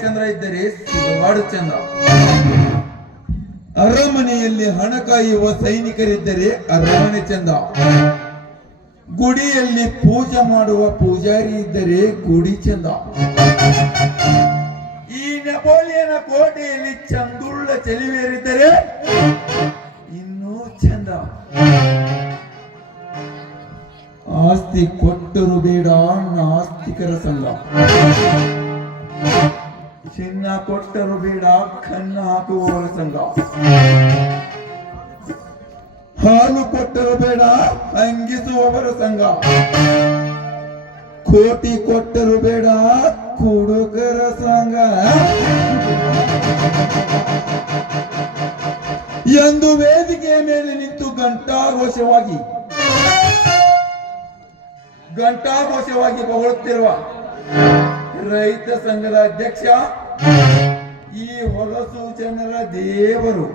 ಚಂದ್ರ ಇದ್ದರೆ ಚಂದ ಅರಮನೆಯಲ್ಲಿ ಹಣ ಕಾಯುವ ಸೈನಿಕರಿದ್ದರೆ ಅರಮನೆ ಚಂದ ಗುಡಿಯಲ್ಲಿ ಪೂಜೆ ಮಾಡುವ ಪೂಜಾರಿ ಇದ್ದರೆ ಗುಡಿ ಚಂದ ಈ ನೆಪೋಲಿಯನ ಕೋಟೆಯಲ್ಲಿ ಚಂದುಳ್ಳ ಚಲಿವೇರಿದ್ದರೆ ಇನ್ನೂ ಚಂದ ಆಸ್ತಿ ಕೊಟ್ಟರು ಬೇಡ, ನಾಸ್ತಿಕರ ಸಂಘ. ಚಿನ್ನ ಕೊಟ್ಟರು ಬೇಡ, ಕಣ್ಣ ಹಾಕುವವರ ಸಂಘ. ಹಾಲು ಕೊಟ್ಟರು ಬೇಡ, ಅಂಗಿಸುವವರ ಸಂಘ. ಕೋಟಿ ಕೊಟ್ಟರು ಬೇಡ, ಕುಡುಗರ ಸಂಘ. ಎಂದು ವೇದಿಕೆಯ ಮೇಲೆ ನಿಂತು ಘಂಟಾಘೋಷವಾಗಿ ಘಂಟಾಘೋಷವಾಗಿ ಹೊಗಳುತ್ತಿರುವ ರೈತ ಸಂಘದ ಅಧ್ಯಕ್ಷ, ಈ ಹೊಲಸು ಜನರ ದೇವರು.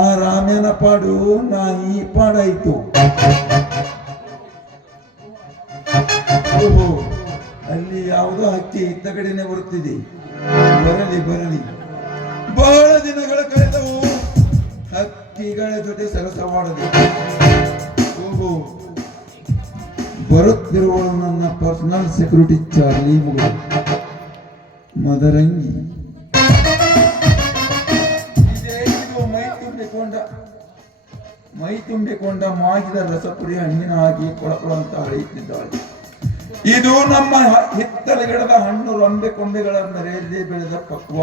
ಆ ರಾಮನ ಪಾಡು ನಾ ಈ ಪಾಡಾಯ್ತು. ಓಹೋ, ಅಲ್ಲಿ ಯಾವುದೋ ಹಕ್ಕಿ ಇತ್ತ ಕಡೆನೆ ಬರುತ್ತಿದೆ. ಬರಲಿ ಬರಲಿ. ಬಹಳ ದಿನಗಳ ಕಳೆದವು, ಹಕ್ಕಿಗಳ ಜೊತೆ ಸರಸವಾಡದೆ. ಓಹೋ ಬರುತ್ತಿರುವಳು ನನ್ನ ಪರ್ಸನಲ್ ಸೆಕ್ಯೂರಿಟಿ ಚಾರ್ಲಿ ಮಗಳು ಮದರಂಗಿ. ಮೈ ತುಂಬಿಕೊಂಡ ಮೈ ತುಂಬಿಕೊಂಡ ಮಾಗಿದ ರಸಪುರಿ ಹಣ್ಣಿನ ಹಾಗೆ ಕೊಳಕೊಳ ಅಂತ ಹರಿಯುತ್ತಿದ್ದಾಳೆ ಇದು ನಮ್ಮ ಹಿತ್ತಲ ಗಿಡದ ಹಣ್ಣು ರಂಬೆ ಕೊಂಬೆಗಳ ಮರೆಯಲ್ಲಿ ಬೆಳೆದ ಪಕ್ವ.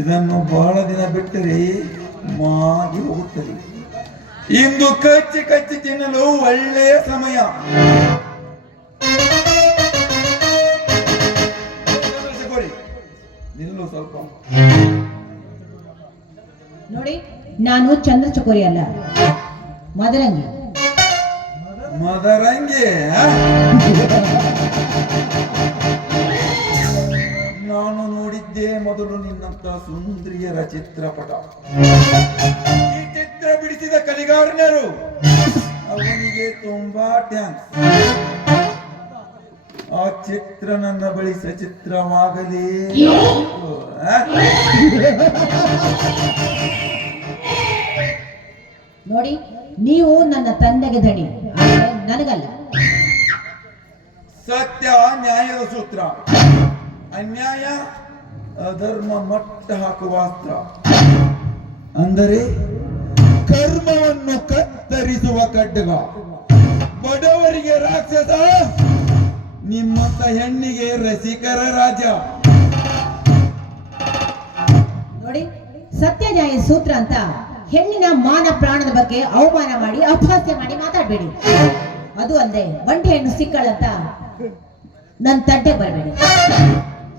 ಇದನ್ನು ಬಹಳ ದಿನ ಬಿಟ್ಟರೆ ಮಾಗಿ ಹೋಗುತ್ತದೆ. ಇಂದು ಕಚ್ಚಿ ಕಚ್ಚಿ ತಿನ್ನಲು ಒಳ್ಳೆಯ ಸಮಯ. ನಿಲ್ಲು ಸ್ವಲ್ಪ. ನೋಡಿ ನಾನು ಚಂದ್ರ ಚಕೋರಿ ಅಲ್ಲ. ಮದರಂಗಿ. ಮದರಂಗಿ ನಾನು ನೋಡಿದ್ದೆ ಮೊದಲು ನಿನ್ನಂತ ಸುಂದರಿಯರ ಚಿತ್ರಪಟ. ಚಿತ್ರ ಬಿಡಿಸಿದ ಕಲಿಗಾರನರು? ಅವನಿಗೆ ತುಂಬಾ ಟ್ಯಾಂಕ್ಸ್ ಆ ಚಿತ್ರ ನನ್ನ ಬಳಿ ಸಚಿತ್ರವಾಗಲಿ. ನೋಡಿ ನೀವು ನನ್ನ ತಂದೆಗೆ ದಣಿ. ನನಗಲ್ಲ. ಸತ್ಯ ನ್ಯಾಯದ ಸೂತ್ರ. ಅನ್ಯಾಯ ಅಧರ್ಮ ಮಟ್ಟ ಹಾಕುವ ಅಸ್ತ್ರ. ಅಂದರೆ ಕರ್ಮವನ್ನು ಕತ್ತರಿಸುವ ಖಡ್ಗ ಬಡವರಿಗೆ ರಾಕ್ಷಸ ನಿಮ್ಮಂತ ಹೆಣ್ಣಿಗೆ ರಸಿಕರ ರಾಜ. ನೋಡಿ ಸತ್ಯ ನ್ಯಾಯ ಸೂತ್ರ ಅಂತ ಹೆಣ್ಣಿನ ಮಾನ ಪ್ರಾಣದ ಬಗ್ಗೆ ಅವಮಾನ ಮಾಡಿ ಅಪಹಾಸ್ಯ ಮಾಡಿ ಮಾತಾಡಬೇಡಿ. ಅದು ಅಲ್ಲದೆ ಬಂಡಿ ಹೆಣ್ಣು ಸಿಕ್ಕಳಂತ ನನ್ನ ತಡ್ಡೆ ಬರಬೇಡಿ.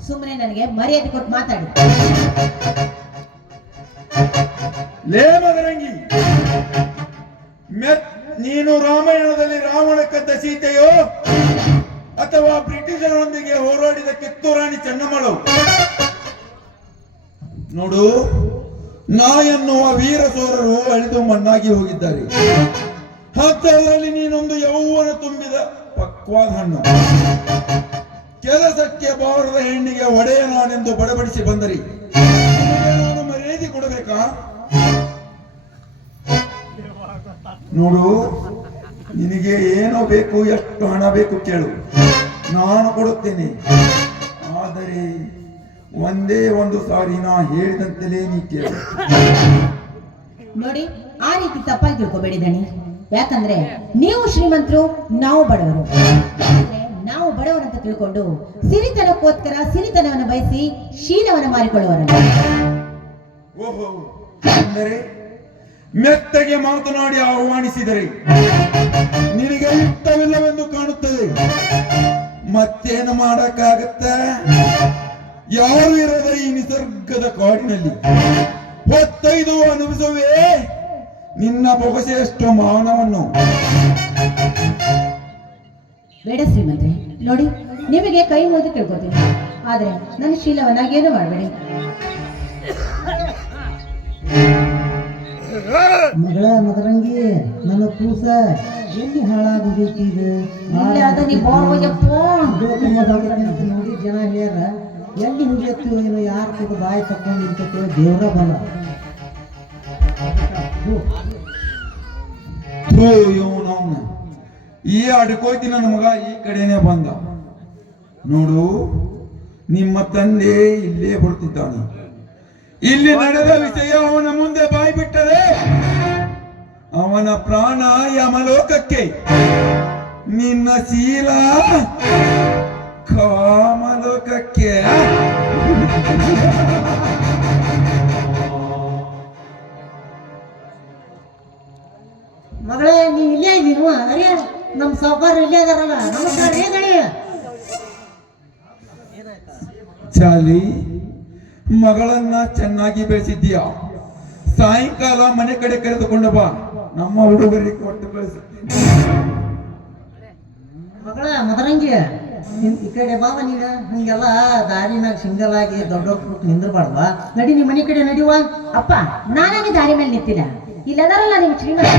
ಸುಮ್ಮನೆ ನನಗೆ ಮರ್ಯಾದೆ ಕೊಟ್ಟು ಮಾತಾಡಿ. ಲೇ ನೀನು ರಾಮಾಯಣದಲ್ಲಿ ರಾವಣ ಕದ್ದ ಸೀತೆಯೋ? ಅಥವಾ ಬ್ರಿಟಿಷರೊಂದಿಗೆ ಹೋರಾಡಿದ ಕಿತ್ತೂರಾಣಿ ಚೆನ್ನಮ್ಮಳು? ನೋಡು ನಾ ಎನ್ನುವ ವೀರ ಸೋರರು ಅಳಿದು ಮಣ್ಣಾಗಿ ಹೋಗಿದ್ದಾರೆ. ಹತ್ತದರಲ್ಲಿ ನೀನೊಂದು ಯೌವನ ತುಂಬಿದ ಪಕ್ವಾದ ಹಣ್ಣು. ಕೆಲಸಕ್ಕೆ ಬಾರದ ಹೆಣ್ಣಿಗೆ ಒಡೆಯ ನಾನೆಂದು ಬಡಬಡಿಸಿ ಬಂದರಿ. ನಾನು ಕೊಡಬೇಕಾ? ನೋಡು ನಿನಗೆ ಏನೋ ಬೇಕು ಎಷ್ಟು ಹಣ ಬೇಕು ಕೇಳು. ನಾನು ಕೊಡುತ್ತೇನೆ. ಆದರೆ ಒಂದೇ ಒಂದು ಸಾರಿ ನಾ ಹೇಳಿದಂತಲೇ ನೀ ಕೇಳು. ನೋಡಿ ಆ ರೀತಿ ತಪ್ಪಾಗಿ ತಿಳ್ಕೊಬೇಡಿ ದಣಿ. ಯಾಕಂದ್ರೆ ನೀವು ಶ್ರೀಮಂತರು ನಾವು ಬಡವರು. ನಾವು ಬಡವರಂತ ತಿಳ್ಕೊಂಡು ಸಿರಿತನಕ್ಕೋಸ್ಕರ ಸಿರಿತನವನ್ನು ಬಯಸಿ ಶೀಲವನ್ನು ಮಾರಿಕೊಳ್ಳುವರಲ್ಲ ಓಹೋ ಅಂದರೆ ಮೆತ್ತಗೆ ಮಾತನಾಡಿ ಆಹ್ವಾನಿಸಿದರೆ ನಿನಗೆ ಇಷ್ಟವಿಲ್ಲವೆಂದು ಕಾಣುತ್ತದೆ. ಮತ್ತೇನು ಮಾಡಕ್ಕಾಗತ್ತ? ಯಾರು ಇರದ ಈ ನಿಸರ್ಗದ ಕಾಡಿನಲ್ಲಿ? ಹೊತ್ತೈದು ಅನುಭವಿಸುವೆ. ನಿನ್ನ ಬೊಗಸೆಯಷ್ಟು ಮಾನವನ್ನು. ಬೇಡ ಶ್ರೀಮಂತ ನೋಡಿ, ನಿಮಗೆ ಕೈ ಮುಗಿದು ಕೇಳ್ಕೊತೀನಿ ಆದ್ರೆ ನನ್ನ ಶೀಲವನ್ನಾಗಿ ಏನು ಮಾಡಬೇಡಿ? ಮಗಳ ಮದರಂಗಿ ನನ್ನ ಕೂಸ ಎಲ್ಲಿ ಹಾಳಾಗೋದೈತಿ ಈಗ ಇಲ್ಲೇ ಅದ ನೀ ಬೋರ್ ಹೋಗ್ಯಪ್ಪ ನೋಡಿ ಜನ ಹೇಳ್ಯಾರ ಎಲ್ಲಿ ಹುಗಿಯತ್ತು ಏನು ಯಾರು ಕೂಡ ಬಾಯಿ ತಕೊಂಡು ಇರ್ತೈತೆ ದೇವರ ಬಲ. ಇವನವನ ಈ ಅಡ್ಕೋತಿ ನನ್ನ ಮಗ ಈ ಕಡೆನೆ ಬಂದ. ನೋಡು ನಿಮ್ಮ ತಂದೆ ಇಲ್ಲೇ ಬರ್ತಿದ್ದಾನೆ ಇಲ್ಲಿ ನಡೆದ ವಿಷಯ ಅವನ ಮುಂದೆ ಬಾಯಿ ಬಿಟ್ಟರೆ ಅವನ ಪ್ರಾಣ ಯಮಲೋಕಕ್ಕೆ ನಿನ್ನ ಶೀಲ ಕಾಮಲೋಕಕ್ಕೆ. ಮಗಳೇ ನೀ ಇಲ್ಲೇ ಇದೀನು? ಅರೇ ನಮ್ಮ ಸಾವುಕಾರ ಇಲ್ಲೇ ಅದಾರಲ್ಲ. ನಮಸ್ಕಾರ ಏ ಗಣಿ? ಚಾಲಿ ಮಗಳನ್ನ ಚೆನ್ನಾಗಿ ಬೆಳೆಸಿದ್ದೀಯ? ಸಾಯಂಕಾಲ ಮನೆ ಕಡೆ ಕರೆದುಕೊಂಡು ಬಾ. ನಮ್ಮ ಹುಡುಗರಿಗೆ ಕೊಟ್ಟು ಕಳಿಸುತ್ತೀನಿ ಮಗಳ, ಮದರಂಗಿ ಈ ಕಡೆ ಬಾವ ನೀಗ ಹಂಗೆಲ್ಲ ದಾರಿ ಮ್ಯಾಗ ಸಿಂಗಲ್ ಆಗಿ ದೊಡ್ಡ ನಿಂದ್ರಬಾರ್ದವಾ ನಡಿ ನಿಮ್ಮ ಮನೆ ಕಡೆ ನಡಿವಾ ಅಪ್ಪ ನಾನಾಗಿ ದಾರಿ ಮೇಲೆ ನಿಂತಿಲ್ಲ ಇಲ್ಲದಾರಲ್ಲ ನಿಮ್ ಶ್ರೀಮಂತ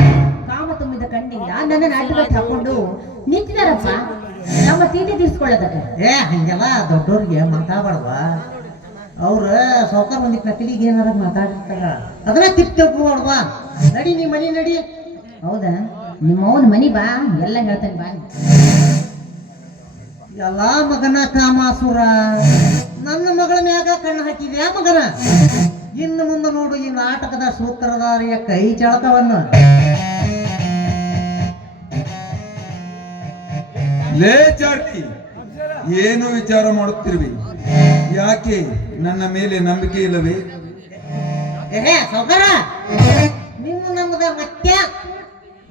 ಕಾಮ ತುಂಬಿದ ಕಣ್ಣಿಂದ ನನ್ನ ನಾಟಕ ಹಾಕೊಂಡು ನಿಂತಿದಾರಪ್ಪ ನಮ್ಮ ಸೀಟಿ ತೀರ್ಸ್ಕೊಳ್ಳೋದಕ್ಕೆ. ಏ, ಹಂಗೆಲ್ಲ ದೊಡ್ಡವ್ರಿಗೆ ಮಾತಾಡಬಾರ್ದವಾ ಅವ್ರ ಸಾವುಕಾರ ಮಂದಿ ನಕಲಿಗೆ ಏನಾರ ಮಾತಾಡಿರ್ತಾರ ಅದನ್ನ ತಿಪ್ ಬಾ. ನಡಿ ನೀ ಮನಿ ನಡಿ. ಹೌದಾ? ನಿಮ್ಮ ಅವನ ಮನಿ ಬಾ ಎಲ್ಲ ಹೇಳ್ತಾನೆ ಬಾ. ಎಲ್ಲ ಮಗನ ಕಾಮಾಸುರ ನನ್ನ ಮಗಳ ಮ್ಯಾಗ ಕಣ್ಣು ಹಾಕಿದ್ಯಾ ಮಗನ? ಇನ್ನು ಮುಂದೆ ನೋಡು ಈ ನಾಟಕದ ಸೂತ್ರಧಾರಿಯ ಕೈ ಚಳಕವನ್ನು. ಲೇ ಚಾರ್ಟಿ ಏನು ವಿಚಾರ ಮಾಡುತ್ತಿರುವೆ? ಯಾಕೆ ನನ್ನ ಮೇಲೆ ನಂಬಿಕೆ ಇಲ್ಲವೇ? ಏ ಸೌಕರ ನಿಮ್ಮ ನಂಬದ ಮತ್ತೆ?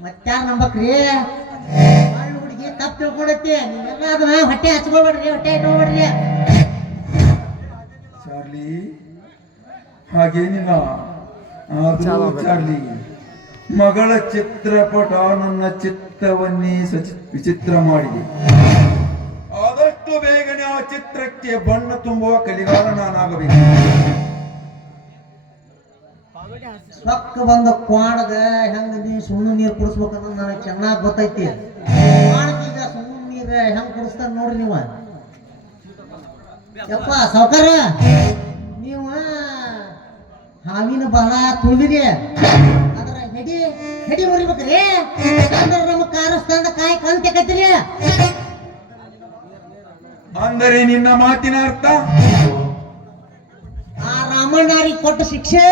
ಮತ್ಯಾರ ನಂಬಕ್ರಿ? ಹುಡುಗಿ ತಪ್ಪು ತಿಳ್ಕೊಡತ್ತೆ ನೀವೆಲ್ಲ ಅದನ್ನ ಹೊಟ್ಟೆ ಹಚ್ಕೊಬೇಡ್ರಿ ಹೊಟ್ಟೆ ಇಟ್ಕೊಬೇಡ್ರಿ. ಚಾರ್ಲಿ ಹಾಗೇನಿಲ್ಲ. ಆದ್ರೂ ಚಾರ್ಲಿ ಮಗಳ ಚಿತ್ರಪಟ ನನ್ನ ಚಿತ್ತವನ್ನೇ ಸಚಿ ವಿಚಿತ್ರ ಮಾಡಿದೆ. ಚಿತ್ರಕ್ಕೆ ಬಣ್ಣ ತುಂಬುವ ಕಲಿಗಾಲ ನಾನಾಗಬೇಕು. ಸಕ್ಕ ಬಂದ ಕ್ವಾಣಗ ಹೆಂಗ ನೀ ಸುಣ್ಣು ನೀರು ಕುಡಿಸ್ಬೇಕನ್ನೋದು ನನಗೆ ಚೆನ್ನಾಗಿ ಗೊತ್ತೈತಿ. ಕ್ವಾಣಗೀಗ ಸುಣ್ಣ ನೀರು ಹೆಂಗ್ ಕುಡಿಸ್ತಾರ ನೋಡ್ರಿ ನೀವ. ಯಪ್ಪ, ಸಾವುಕಾರ, ನೀವು ಹಾವಿನ ಬಹಳ ತುಳಿದಿರಿ. ಅದರ ಹೆಡಿ ಹೆಡಿ ಮುರಿಬೇಕ್ರಿ ಅಂದ್ರೆ ಕಾರಸ್ತಂದ ಕಾಯಿ ಕಂತೆಕತ್ತೀರಿ ಅಂದರೆ ನಿನ್ನ ಮಾತಿನ ಅರ್ಥ? ಆ ರಾಮಣ್ಣಾರಿಗೆ ಕೊಟ್ಟ ಶಿಕ್ಷೆ?